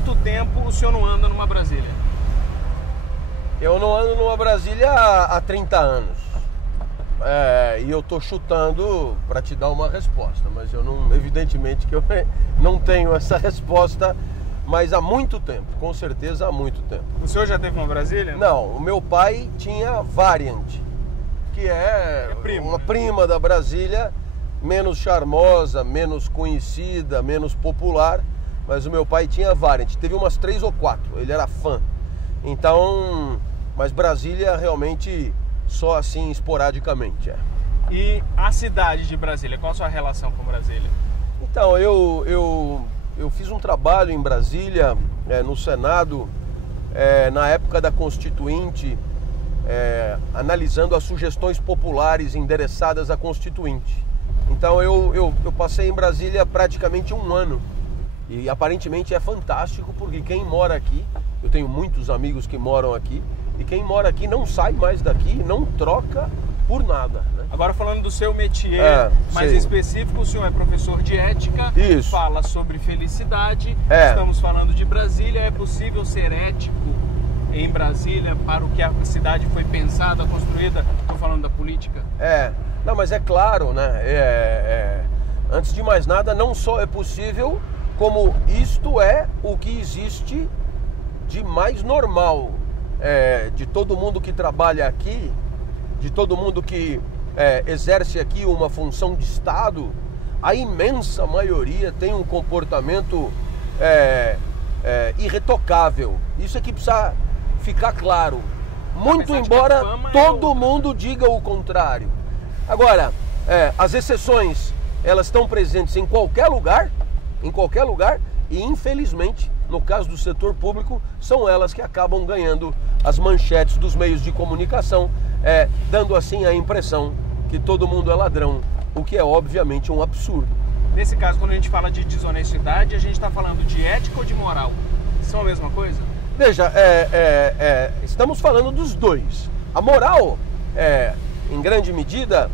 quanto tempo o senhor não anda numa Brasília? Eu não ando numa Brasília há 30 anos. E eu tô chutando para te dar uma resposta, mas eu não, evidentemente que eu não tenho essa resposta, mas há muito tempo, com certeza há muito tempo. O senhor já teve uma Brasília? Não, o meu pai tinha Variant, que é uma prima da Brasília, menos charmosa, menos conhecida, menos popular, mas o meu pai tinha Variant, teve umas 3 ou 4, ele era fã. Então, mas Brasília realmente só assim esporadicamente. E a cidade de Brasília, qual a sua relação com Brasília? Então, eu fiz um trabalho em Brasília, no Senado, na época da Constituinte, analisando as sugestões populares endereçadas à Constituinte. Então eu passei em Brasília praticamente um ano. E aparentemente é fantástico, porque quem mora aqui, eu tenho muitos amigos que moram aqui, e quem mora aqui não sai mais daqui, não troca por nada, né? Agora falando do seu métier mais específico, o senhor é professor de ética, Isso. Fala sobre felicidade, estamos falando de Brasília, é possível ser ético em Brasília para o que a cidade foi pensada, construída? Estou falando da política. Não, mas é claro, né? Antes de mais nada, não só é possível, como isto é o que existe de mais normal, de todo mundo que trabalha aqui, de todo mundo que exerce aqui uma função de Estado. A imensa maioria tem um comportamento irretocável. Isso é que precisa ficar claro. Muito embora todo mundo diga o contrário. Agora, as exceções, elas estão presentes em qualquer lugar, e infelizmente, no caso do setor público, são elas que acabam ganhando as manchetes dos meios de comunicação, dando assim a impressão que todo mundo é ladrão, o que é obviamente um absurdo. Nesse caso, quando a gente fala de desonestidade, a gente está falando de ética ou de moral? São a mesma coisa? Veja, estamos falando dos dois. A moral, em grande medida,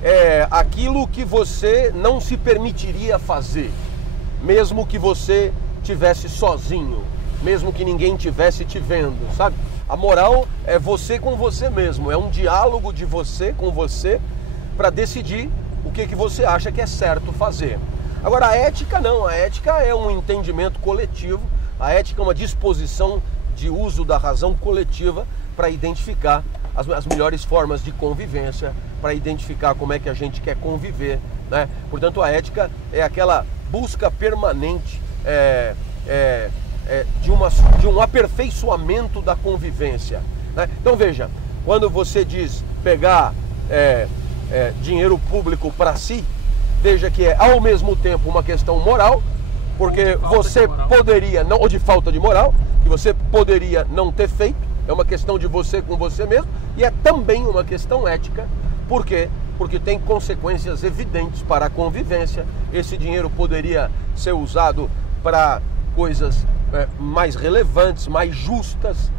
é aquilo que você não se permitiria fazer, mesmo que você estivesse sozinho, mesmo que ninguém estivesse te vendo, sabe? A moral é você com você mesmo, é um diálogo de você com você para decidir o que você acha que é certo fazer. Agora, a ética não, a ética é um entendimento coletivo, a ética é uma disposição de uso da razão coletiva para identificar as melhores formas de convivência, para identificar como é que a gente quer conviver, né? Portanto, a ética é aquela busca permanente de um aperfeiçoamento da convivência, né? Então veja, quando você diz pegar dinheiro público para si, veja que é ao mesmo tempo uma questão moral, porque você poderia, não, ou de falta de moral, que você poderia não ter feito, é uma questão de você com você mesmo, e é também uma questão ética. Por quê? Porque tem consequências evidentes para a convivência. Esse dinheiro poderia ser usado para coisas mais relevantes, mais justas,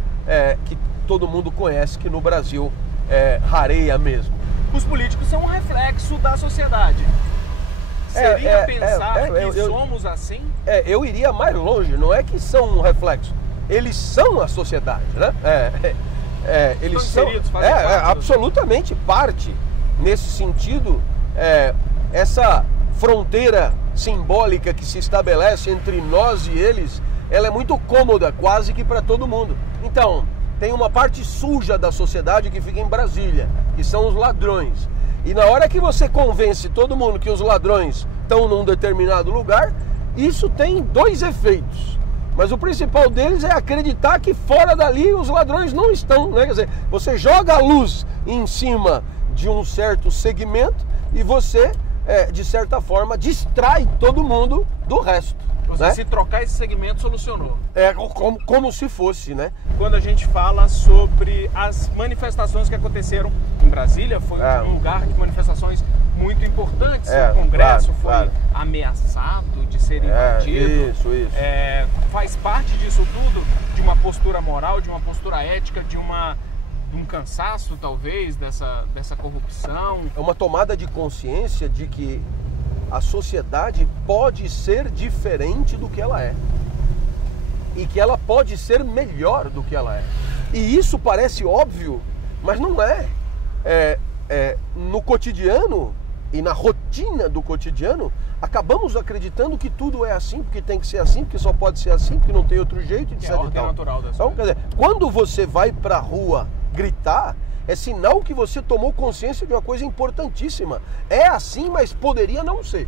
que todo mundo conhece que no Brasil rareia mesmo. Os políticos são um reflexo da sociedade. Seria pensar que somos assim? Eu iria mais longe, não é que são um reflexo. Eles são a sociedade, né? Eles são absolutamente parte. Nesse sentido, essa fronteira simbólica que se estabelece entre nós e eles, ela é muito cômoda, quase que para todo mundo. Então, tem uma parte suja da sociedade que fica em Brasília, que são os ladrões. E na hora que você convence todo mundo que os ladrões estão num determinado lugar, isso tem dois efeitos. Mas o principal deles é acreditar que fora dali os ladrões não estão, né? Quer dizer, você joga a luz em cima de um certo segmento e você, de certa forma, distrai todo mundo do resto. Né? Se trocar esse segmento, solucionou. Como se fosse, né? Quando a gente fala sobre as manifestações que aconteceram em Brasília, foi um lugar de manifestações muito importantes. O Congresso foi ameaçado de ser invadido. Isso. Faz parte disso tudo, de uma postura moral, de uma postura ética, de um cansaço, talvez, dessa corrupção. É uma tomada de consciência de que a sociedade pode ser diferente do que ela é. e que ela pode ser melhor do que ela é. E isso parece óbvio, mas não é. No cotidiano e na rotina do cotidiano, acabamos acreditando que tudo é assim, porque tem que ser assim, porque só pode ser assim, porque não tem outro jeito, etc. É a ordem natural dessa então, quer dizer, quando você vai pra rua gritar, é sinal que você tomou consciência de uma coisa importantíssima. É assim, mas poderia não ser.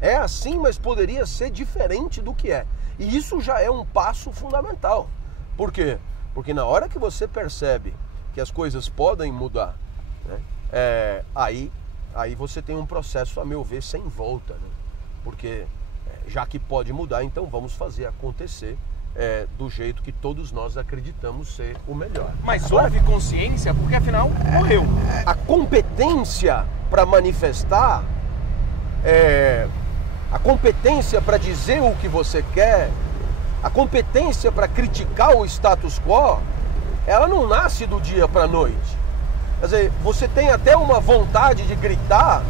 É assim, mas poderia ser diferente do que é. E isso já é um passo fundamental. Por quê? Porque na hora que você percebe que as coisas podem mudar, né, aí você tem um processo, a meu ver, sem volta. Né? Porque já que pode mudar, então vamos fazer acontecer do jeito que todos nós acreditamos ser o melhor. Mas houve consciência, porque afinal morreu. A competência para manifestar, a competência para dizer o que você quer, a competência para criticar o status quo, ela não nasce do dia para a noite. Quer dizer, você tem até uma vontade de gritar,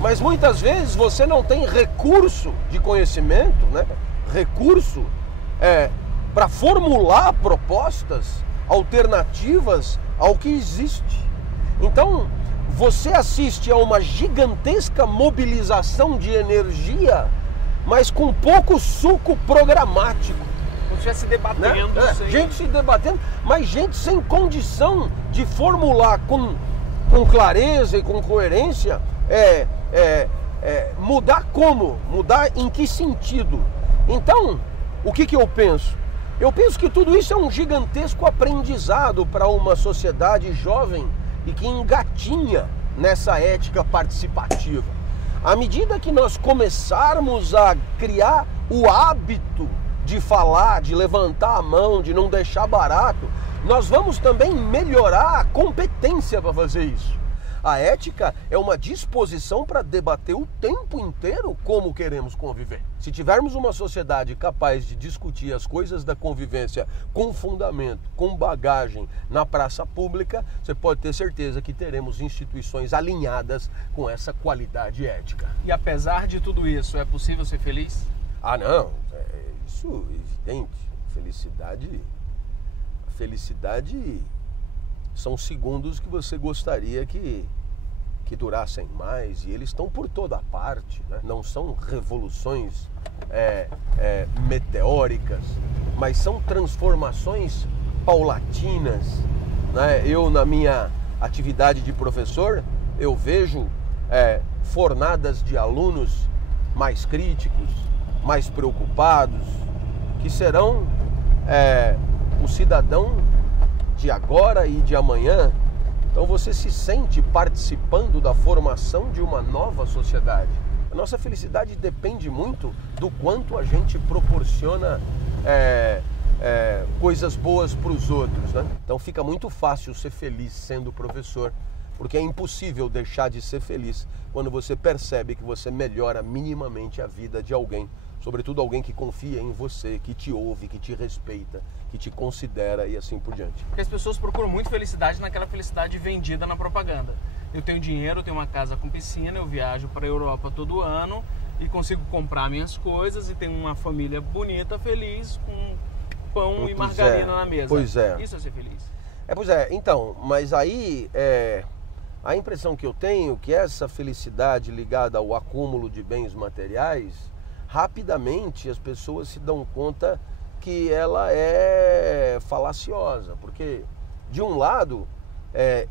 mas muitas vezes você não tem recurso de conhecimento, né? Recurso para formular propostas alternativas ao que existe. Então, você assiste a uma gigantesca mobilização de energia, mas com pouco suco programático. Você se debatendo. Né? Gente se debatendo, mas gente sem condição de formular com clareza e com coerência, mudar como? Mudar em que sentido? Então, o que eu penso? Eu penso que tudo isso é um gigantesco aprendizado para uma sociedade jovem e que engatinha nessa ética participativa. À medida que nós começarmos a criar o hábito de falar, de levantar a mão, de não deixar barato, nós vamos também melhorar a competência para fazer isso. A ética é uma disposição para debater o tempo inteiro como queremos conviver. Se tivermos uma sociedade capaz de discutir as coisas da convivência com fundamento, com bagagem na praça pública, você pode ter certeza que teremos instituições alinhadas com essa qualidade ética. E apesar de tudo isso, é possível ser feliz? Ah, não. Isso é evidente. Felicidade são segundos que você gostaria que durassem mais, e eles estão por toda parte, né? Não são revoluções meteóricas, mas são transformações paulatinas, né? Eu, na minha atividade de professor, eu vejo fornadas de alunos mais críticos, mais preocupados, que serão o cidadão de agora e de amanhã. Então você se sente participando da formação de uma nova sociedade. A nossa felicidade depende muito do quanto a gente proporciona coisas boas para os outros, né? Então fica muito fácil ser feliz sendo professor, porque é impossível deixar de ser feliz quando você percebe que você melhora minimamente a vida de alguém, sobretudo alguém que confia em você, que te ouve, que te respeita, que te considera e assim por diante. Porque as pessoas procuram muito felicidade naquela felicidade vendida na propaganda. Eu tenho dinheiro, eu tenho uma casa com piscina, eu viajo para a Europa todo ano e consigo comprar minhas coisas e tenho uma família bonita, feliz, com pão e margarina na mesa. Pois é. Isso é ser feliz. Pois é. Então, mas aí a impressão que eu tenho é que essa felicidade ligada ao acúmulo de bens materiais, rapidamente as pessoas se dão conta que ela é falaciosa, porque de um lado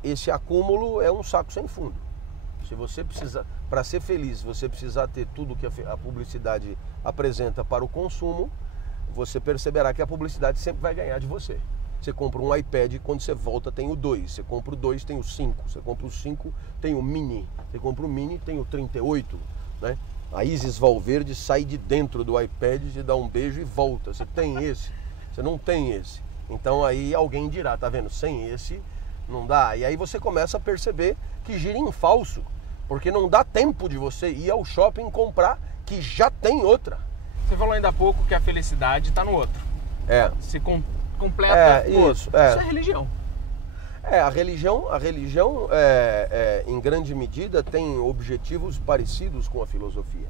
esse acúmulo é um saco sem fundo. Se você precisa, para ser feliz, você precisar ter tudo que a publicidade apresenta para o consumo, você perceberá que a publicidade sempre vai ganhar de você. Você compra um iPad, quando você volta tem o 2, você compra o 2, tem o 5, você compra o 5, tem o Mini, você compra o Mini, tem o 38, né? A Isis Valverde sai de dentro do iPad, te dá um beijo e volta. Você tem esse, você não tem esse. Então aí alguém dirá, tá vendo, sem esse não dá. E aí você começa a perceber que gira em falso, porque não dá tempo de você ir ao shopping comprar, que já tem outra. Você falou ainda há pouco que a felicidade está no outro. Se completa isso. Isso é religião. A religião em grande medida tem objetivos parecidos com a filosofia.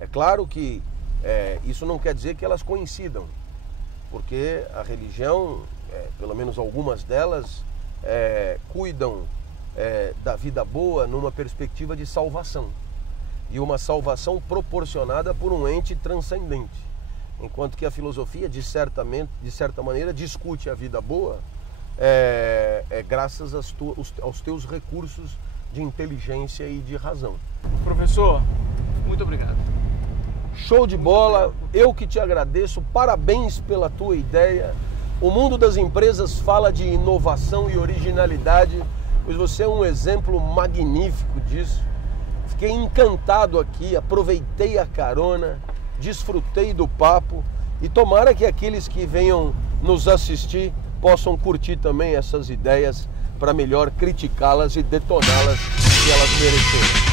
É claro que isso não quer dizer que elas coincidam. porque a religião, pelo menos algumas delas, cuidam da vida boa numa perspectiva de salvação. E uma salvação proporcionada por um ente transcendente. Enquanto que a filosofia, de certa maneira, discute a vida boa graças aos teus recursos de inteligência e de razão. Professor, muito obrigado. Show de bola, eu que te agradeço, parabéns pela tua ideia. O mundo das empresas fala de inovação e originalidade, pois você é um exemplo magnífico disso. Fiquei encantado aqui, aproveitei a carona, desfrutei do papo e tomara que aqueles que venham nos assistir possam curtir também essas ideias para melhor criticá-las e detoná-las se elas merecerem.